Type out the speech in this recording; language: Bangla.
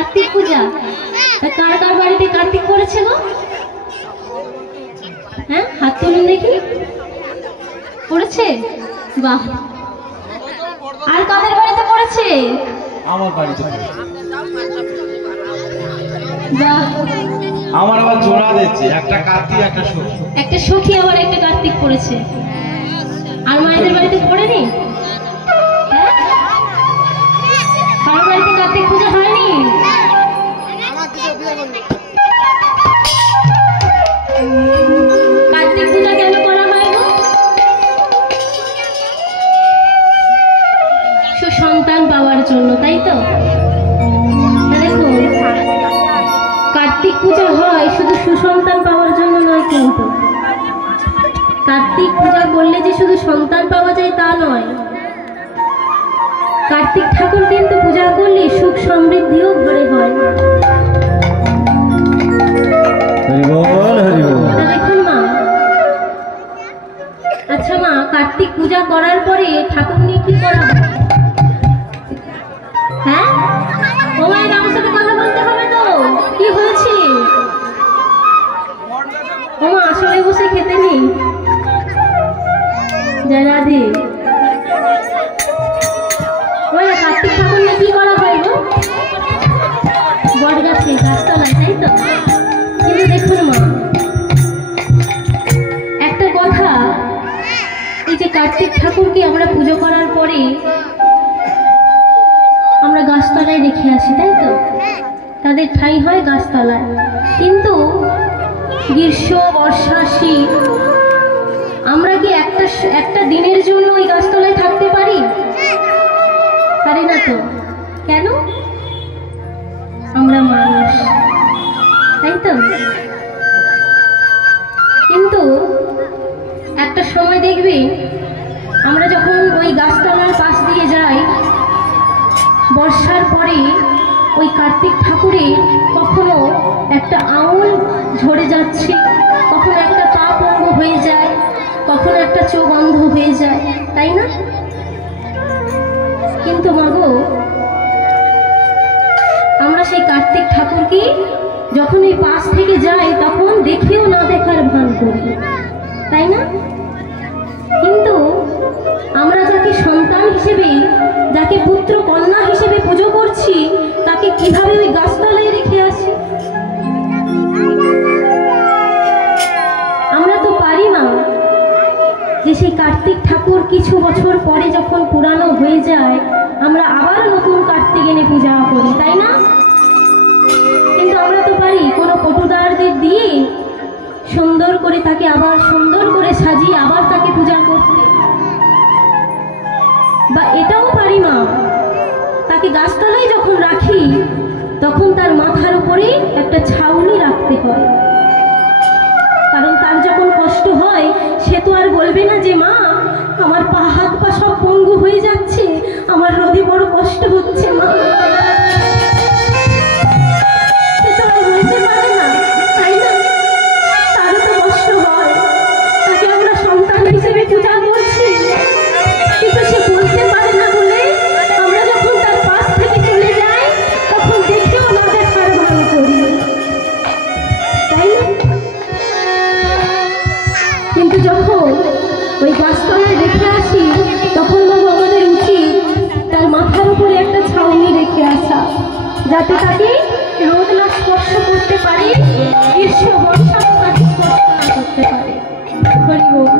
কার্তিক পূজা কার কার বাড়িতে কার্তিক করেছে গো? হ্যাঁ, হাত তুলুন দেখি। করেছে? বাহ। আর কাদের বাড়িতে করেছে? আমার বাড়িতে। বাহ। আমার আবার জোড়া দিচ্ছে, একটা কার্তিক একটা সখী। একটা সখী আবার একটা কার্তিক করেছে। আর মায়েদের বাড়িতে পড়েনি? হ্যাঁ, কার বাড়িতে কার্তিক পূজা হয়নি? কার্তিক পূজা কেন করা হয় গো? সুসন্তান পাওয়ার জন্য, তাই তো? দেখুন, কার্তিক পূজা হয় শুধু সুসন্তান পাওয়ার জন্য নয়, কিন্তু কার্তিক পূজা করলে যে শুধু সন্তান পাওয়া যায় তা নয়। কার্তিক ঠাকুর কিন্তু পূজা করলে সুখ সমৃদ্ধিও ঘরে হয়। দেখুন মা, আচ্ছা মা, কার্তিক পূজা করার পরে ঠাকুর নিয়ে কি করা হয়? হ্যাঁ, ও মায়ের আমার সাথে কথা বলতে হবে তো। কি হয়েছে? ও মা, আসলে বসে খেতে নেই। জয় রাধে। কার্তিক ঠাকুর নিয়ে কি করা হয় গো? বট গাছে, গাছতলায়, তাই তো? কিন্তু দেখুন মা, একটা কথা, এই যে কার্তিক ঠাকুরকে আমরা পুজো করার পরে আমরা গাছতলায় রেখে আসি, তাই তো? তাদের ঠাঁই হয় গাছতলায়। কিন্তু গ্রীষ্ম, বর্ষা, শীত, আমরা কি একটা দিনের জন্য ওই গাছতলায় থাকতে পারি? পারি না তো। কেন? আমরা মানুষ, তাই তো? কিন্তু একটা সময় দেখবি, আমরা যখন ওই গাছতলার পাশ দিয়ে যাই, বর্ষার পরে ওই কার্তিক ঠাকুরের কখনো একটা আঙুল ঝরে যাচ্ছে, কখনো একটা পা পঙ্গু হয়ে যায়, কখনো একটা চোখ অন্ধ হয়ে যায়, তাই না? কিন্তু মাগো, আমরা সেই কার্তিক ঠাকুরকে যখন এই পাশ থেকে যাই তখন দেখেও না দেখার ভান করি, তাই না? কিন্তু আমরা যাকে সন্তান হিসেবে, যাকে পুত্র কন্যা হিসেবে পুজো করছি, তাকে কিভাবে ওই গাছতলায় রেখে আসি? আমরা তো পারি না যে সেই কার্তিক ঠাকুর কিছু বছর পরে যখন পুরানো হয়ে যায় আমরা আবার নতুন কার্তিক এনে পূজা করি, তাই না? কিন্তু আমরা তো পারি কোনো পটুদারদের দিয়ে সুন্দর করে তাকে আবার সুন্দর করে সাজিয়ে আবার তাকে পূজা করতে। বা এটাও পারি মা, তাকে গাছতলায় যখন রাখি তখন তার মাথার উপরে একটা ছাউনি রাখতে হয়। কারণ তার যখন কষ্ট হয় সে তো আর বলবে না যে মা আমার পা হাত পা সব পঙ্গু হয়ে যাচ্ছে, আমার রোদে বড় কষ্ট হচ্ছে মা, সে তো আর বলতে পারে না, তাই না? তারও তো কষ্ট হয়, তাকে আমরা সন্তান হিসেবে পূজা করছি, কিন্তু সে বলতে পারে না বলে আমরা যখন তার পাশ থেকে চলে যাই তখন দেখেও না দেখার ভান করি, তাই না? কিন্তু যখন ওই গাছতলায় রেখে আসি তখন বাবু আমাদের উচিত তার মাথার উপরে একটা ছাউনি রেখে আসা, যাতে তাকে রোদ না স্পর্শ করতে পারে, গ্রীষ্ম বর্ষা তাকে স্পর্শ না করতে পারে। হরি বল।